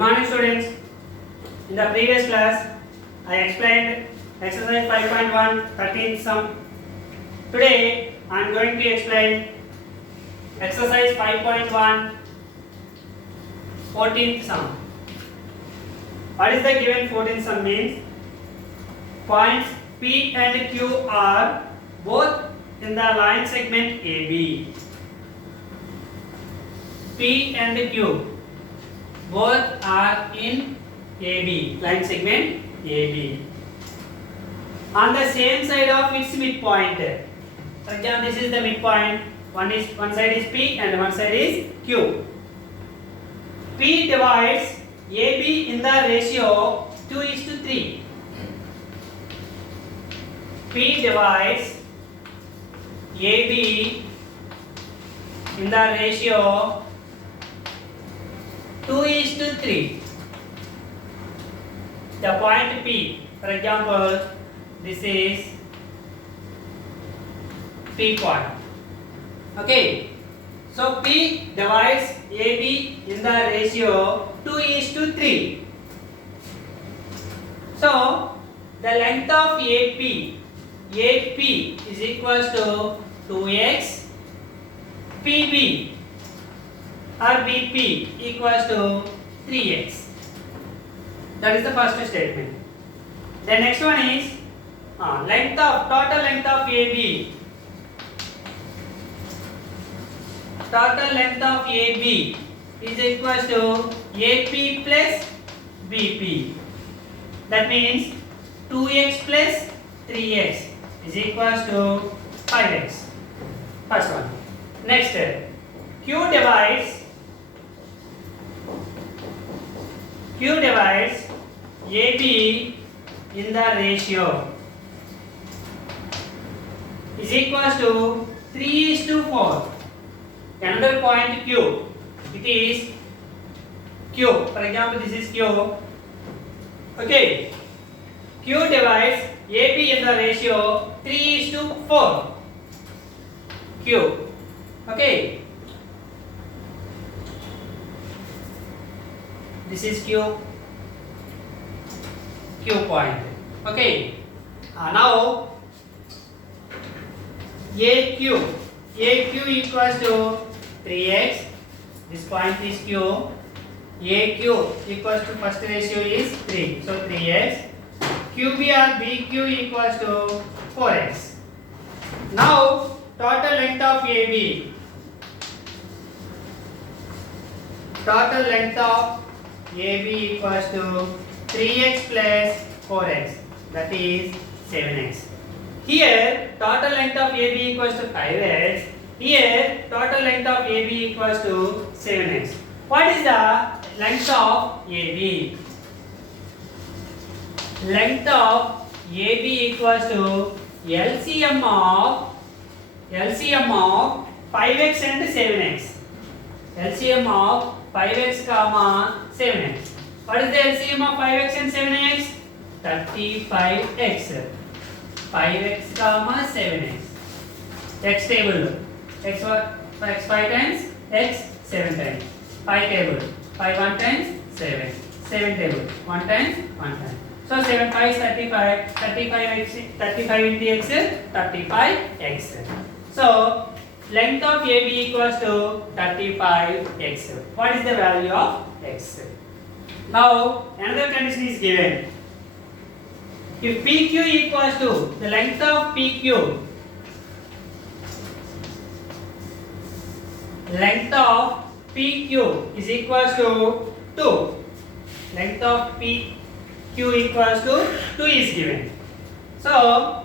morning students. In the previous class, I explained exercise 5.1 13th sum. Today, I am going to explain exercise 5.1 14th sum. What is the given 14th sum means? Points P and Q are both in the line segment AB. P and Q both are in AB, line segment AB. On the same side of its midpoint. For example, this is the midpoint. One side is P and one side is Q. P divides AB in the ratio 2:3. P divides AB in the ratio 2:3. The point P, for example, this is P point. Okay, so P divides AB in the ratio 2:3. So the length of AP is equals to 2x, PB or BP equals to 3x. That is the first statement. The next one is total length of AB. Total length of AB is equals to AP plus BP. That means 2x plus 3x is equals to 5x. First one. Next, Q divides AB in the ratio is equals to 3:4. Another point Q, it is Q. For example, this is Q. Okay, Q divides AB in the ratio 3:4. Q. Okay, this is Q point. Okay, now AQ equals to 3x. This point is Q. AQ equals to first ratio is 3, so 3x. QB or BQ equals to 4x. Now total length of AB. Total length of AB equals to 3x plus 4x, that is 7x. Here total length of AB equals to 5x. Here total length of AB equals to 7x. What is the length of AB? Length of AB equals to LCM of 5x and 7x. LCM of 5x comma 7x. What is the LCM of 5x and 7x? 35x. 5x comma 7x. X table. X 5 times, x 7 times. 5 table. 5 1 times 7. 7 table. 1 times 1 time. So 7 5 is 35. 35 into x, 35x. So length of AB equals to 35x. What is the value of x? Now another condition is given. If PQ equals to the length of PQ, length of PQ is equals to 2. Length of PQ equals to 2 is given. So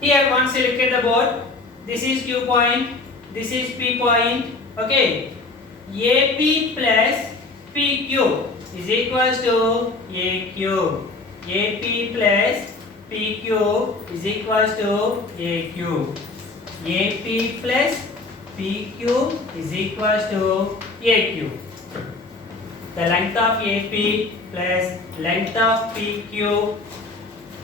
here once you look at the board, this is Q point, this is P point. Okay, AP plus PQ is equals to AQ. AP plus PQ is equals to AQ. AP plus PQ is equals to AQ. The length of AP plus length of PQ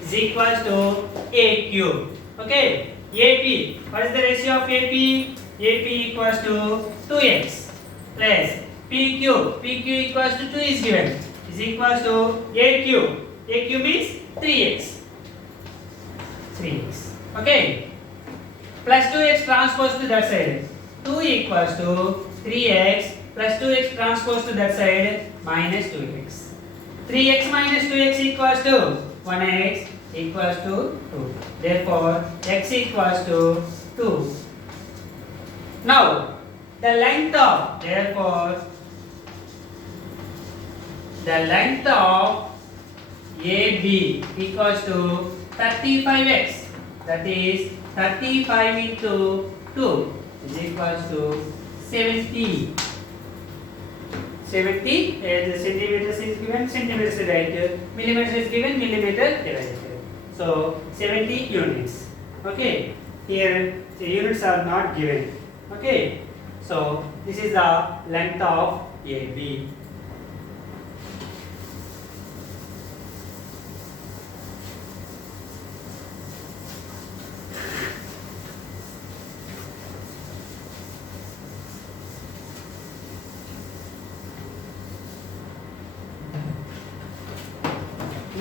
is equals to AQ. Okay, AP. What is the ratio of AP? AP equals to 2x plus PQ equals to 2 is given, is equals to AQ means 3x, okay, plus 2x transpose to that side, 2 equals to 3x plus 2x transpose to that side minus 2x, 3x minus 2x equals to 1x equals to 2, therefore x equals to 2. Now the length of, therefore the length of AB equals to 35x, that is 35 into 2 is equals to 70. The centimeters is given, centimeters is right, millimeters is given, millimeter divided. So 70 units. Okay, here the units are not given. Okay, so this is the length of AB.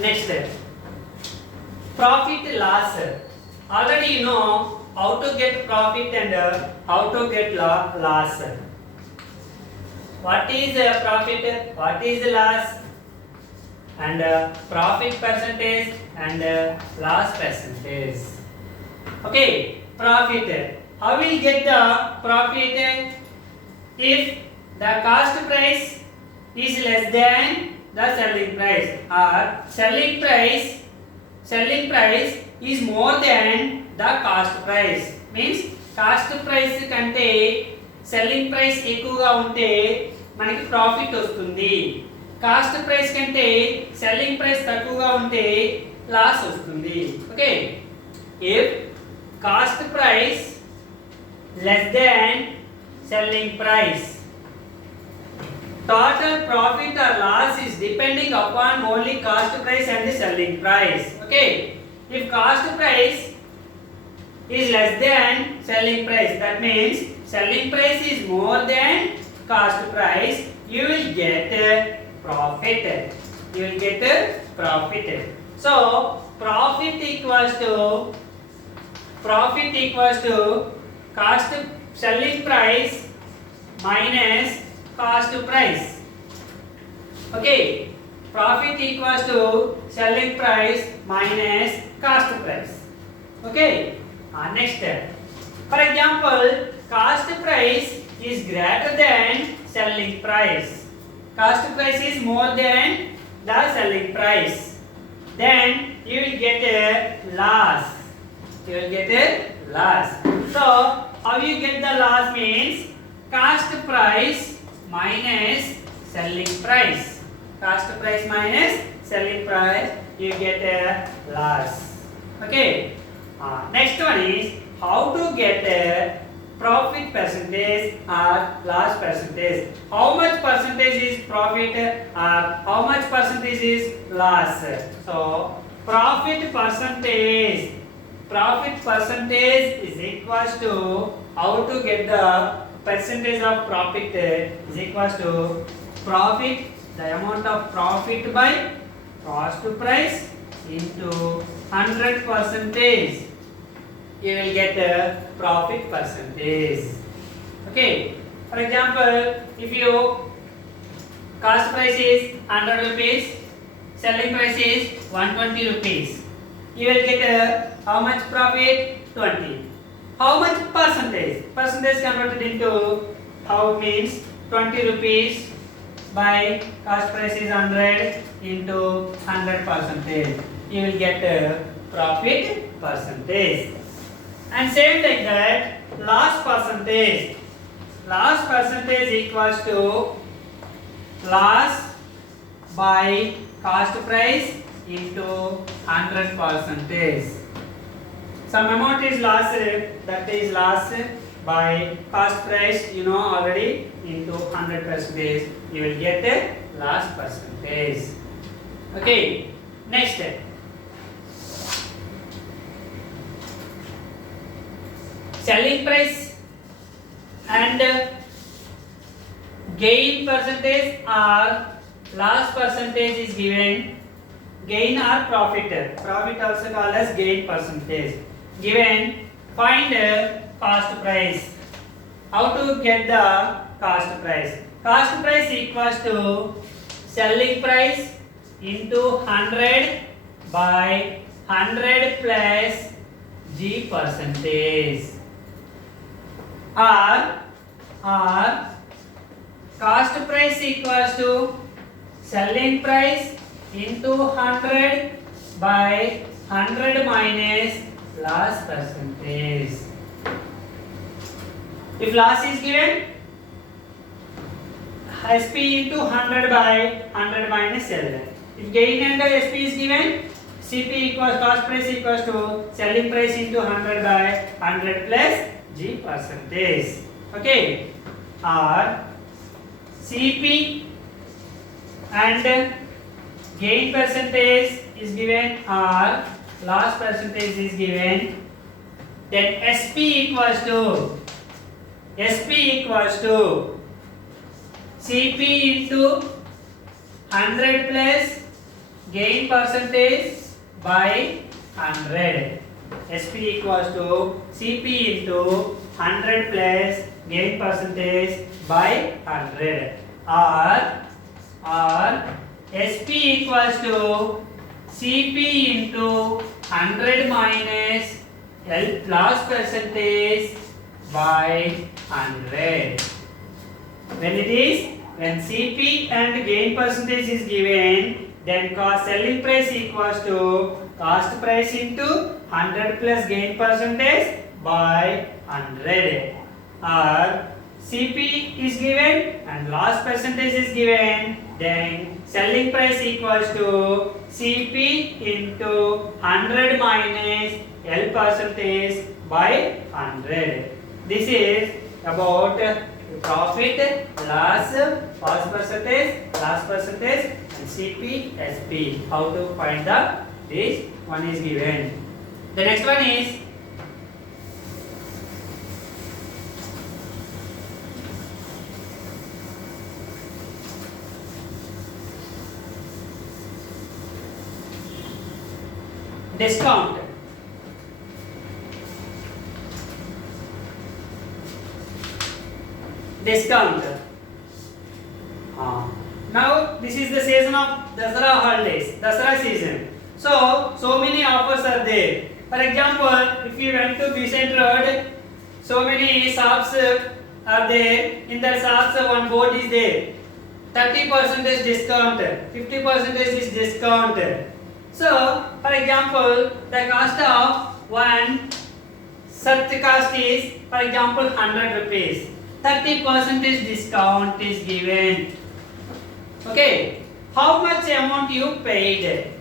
Next step, profit loss. Already you know how to get profit and how to get loss. What is profit? What is the loss? And profit percentage and loss percentage. Okay, profit. How will get the profit? If the cost price is less than the selling price, or selling price is more than the cost price, means cost price కంటే selling price ఎక్కువగా ఉంటే మనకి profit వస్తుంది, cost price కంటే selling price తక్కువగా ఉంటే loss వస్తుంది. Okay, if cost price less than selling price, total profit or loss is depending upon only cost price and the selling price. Okay, if cost price is less than selling price, that means selling price is more than cost price, you will get profit. You will get profit. So profit equals to cost selling price minus cost price. Okay, profit equals to selling price minus cost price. Okay, next step. For example, cost price is greater than selling price. Cost price is more than the selling price. Then you will get a loss. You will get a loss. So how you get the loss means cost price minus selling price. Cost price minus selling price, you get a loss. Okay. Next one is how to get a profit percentage or loss percentage. How much percentage is profit or how much percentage is loss? So profit percentage is equals to, how to get the percentage of profit is equals to profit, the amount of profit by cost price into 100%. You will get a profit percentage. Okay, for example, if you cost price is 100 rupees, selling price is 120 rupees, you will get a how much profit? 20. How much percentage? Percentage converted into how means 20 rupees by cost price is 100 into 100%. You will get a profit percentage. And same like that, loss percentage. Loss percentage equals to loss by cost price into 100%. Some amount is loss, that is loss by cost price, you know already, into 100%. You will get a loss percentage. Okay, next step. Selling price and gain percentage or loss percentage is given. Gain or profit. Profit also called as gain percentage. Given, find cost price. How to get the cost price? Cost price equals to selling price into 100 by 100 plus G percentage. Or cost price equals to selling price into 100 by 100 minus loss percentage. If loss is given, SP into 100 by 100 minus L. If gain and SP is given, CP equals cost price equals to selling price into 100 by 100 plus G percentage. Okay. Or CP and gain percentage is given or loss percentage is given, then SP equals to CP into 100 plus gain percentage by 100. SP equals to CP into 100 plus gain percentage by 100. Or SP equals to CP into 100 minus L loss percentage by 100. When CP and gain percentage is given, then cost selling price equals to cost price into 100 plus gain percentage by 100. Or CP is given and loss percentage is given, then selling price equals to CP into 100 minus L percentage by 100. This is about profit, loss, cost percentage, loss percentage, and CP, SP. How to find this one is given. The next one is discount. Now this is the season of Dasara holidays, Dasara season. So many offers are there. For example, if you went to Vicent Road, so many shops are there. In the shops, one board is there. 30% discount, 50% is discount. So, for example, the cost of one such cost is, for example, 100 rupees. 30% discount is given. Okay, how much amount you paid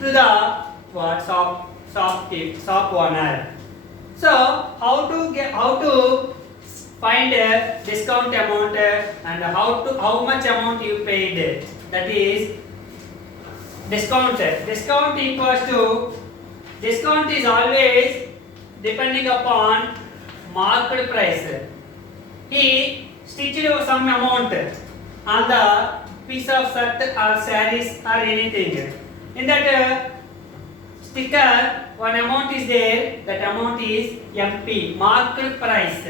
to the shop owner? So, how to find a discount amount and how much amount you paid? That is discount. Discount is always depending upon market price. He stitched some amount on the piece of shirt or sarees or anything. In that sticker, one amount is there. That amount is MP, market price.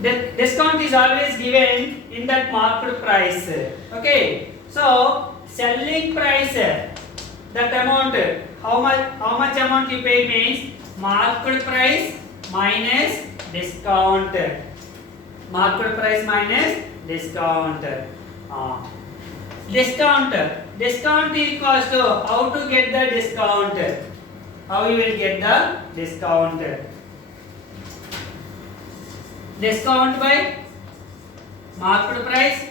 The discount is always given in that market price. Okay. So selling price, that amount, how much amount you paid means market price minus discount. Market price minus discount. Discount equals to, how to get the discount? How you will get the discount? Discount by market price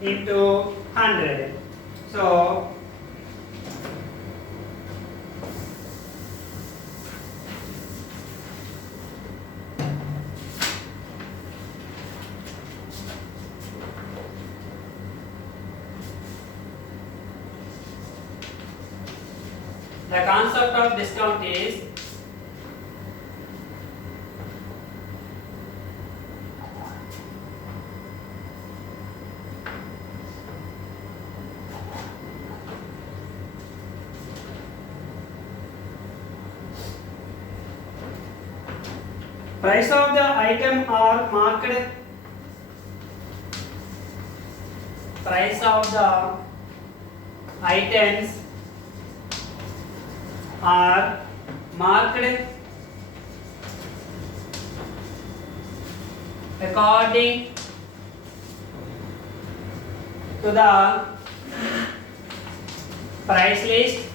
into 100. So the concept of discount is Price of the item are marked. Price of the items are marked according to the price list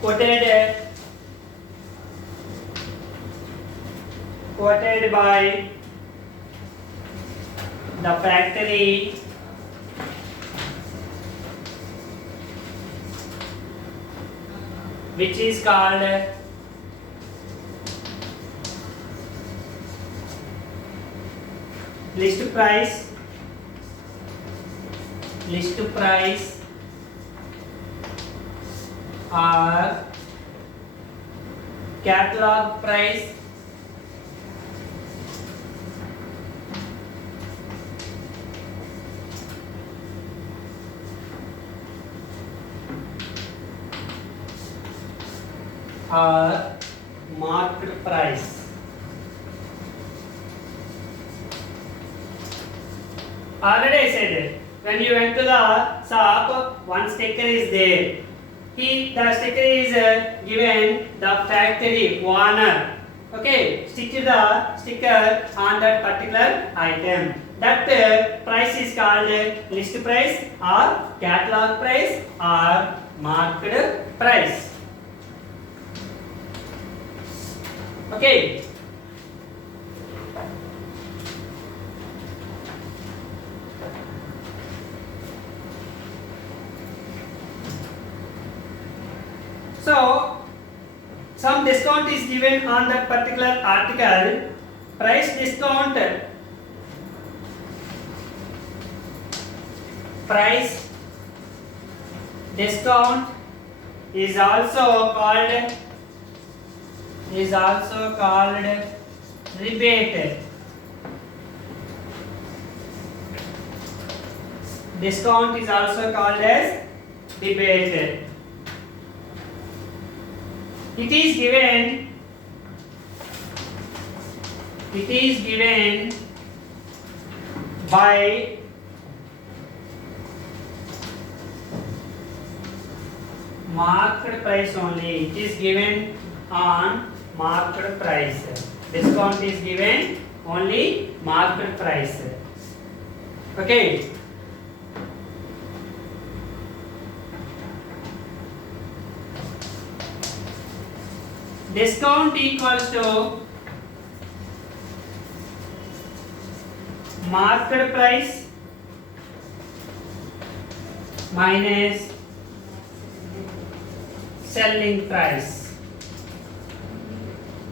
quoted by the factory which is called list price or catalog price or market price. Already I said, when you went to the shop, one sticker is there. The sticker is given the factory owner. Okay, stick the sticker on that particular item. That price is called list price or catalog price or market price. Okay. So, some discount is given on that particular article. Price discount is also called rebate. Discount is also called as rebate. It is given by market price only. It is given on market price. Discount is given only market price. Okay. Discount equals to market price minus selling price.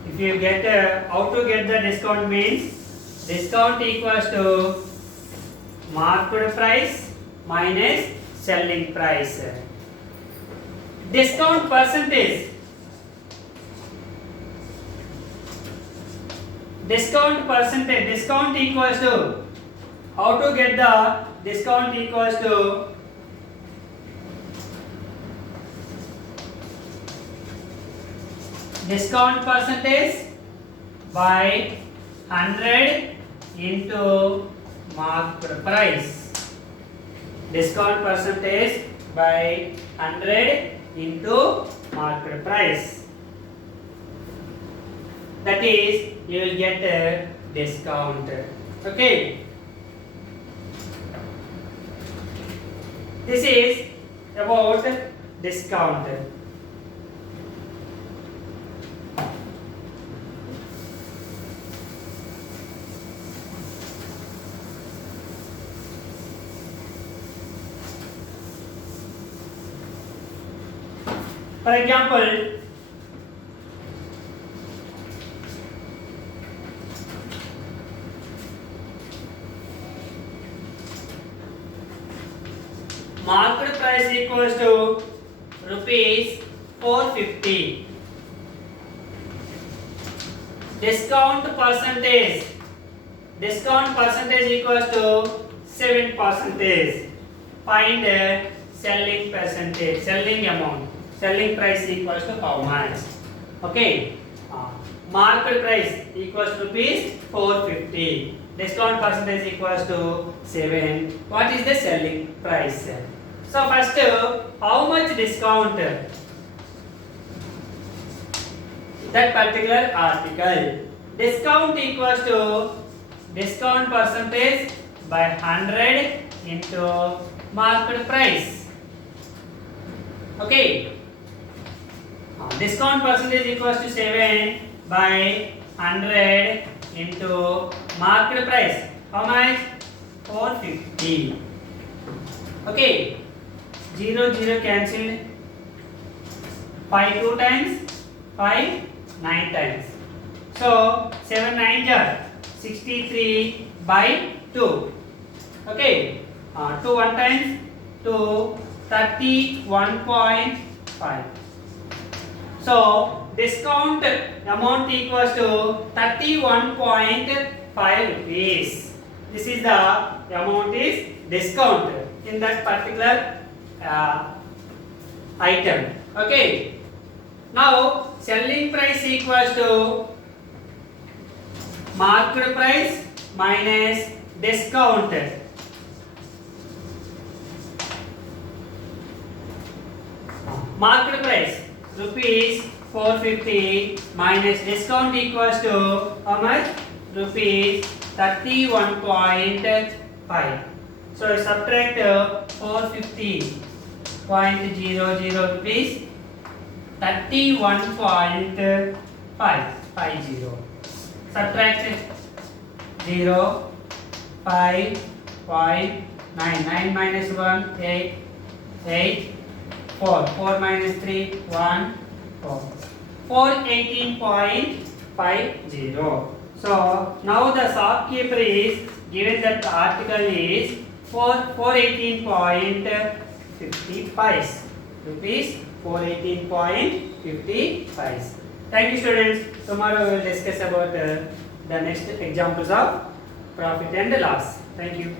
If you get how to get the discount means discount equals to market price minus selling price. Discount percentage. Discount equals to, how to get the discount equals to discount percentage by 100 into market price. Discount percentage by 100 into market price. That is, you will get a discount. Okay. This is about discount. For example, market price equals to rupees 450. Discount percentage equals to 7%. Find selling percentage, selling amount. Selling price equals to how much? Okay. marked price equals to rupees 450. Discount percentage equals to 7. What is the selling price? So first, how much discount that particular article? Discount equals to discount percentage by 100 into market price. Okay. Discount percentage equals to 7 by 100 into market price. How much? 450. Okay. 0 0 cancelled. 5 2 times. 5 9 times. So 7 9 are 63 by 2. Okay. 2 1 times 2 31.5. So discount amount equals to 31.5 rupees. This is the amount is discount in that particular item. Okay. Now selling price equals to market price minus discount. Market price rupees 450 minus discount equals to how much? Rupees 31.5. So subtract 450.00 rupees 31.550. Subtract 0 5.9 9 minus 1 8 8 4 4 minus 3 1 4 418.50. So now the shopkeeper is given that the article is 418.50 rupees 418.50. Thank you students. Tomorrow we will discuss about the next examples of profit and loss. Thank you.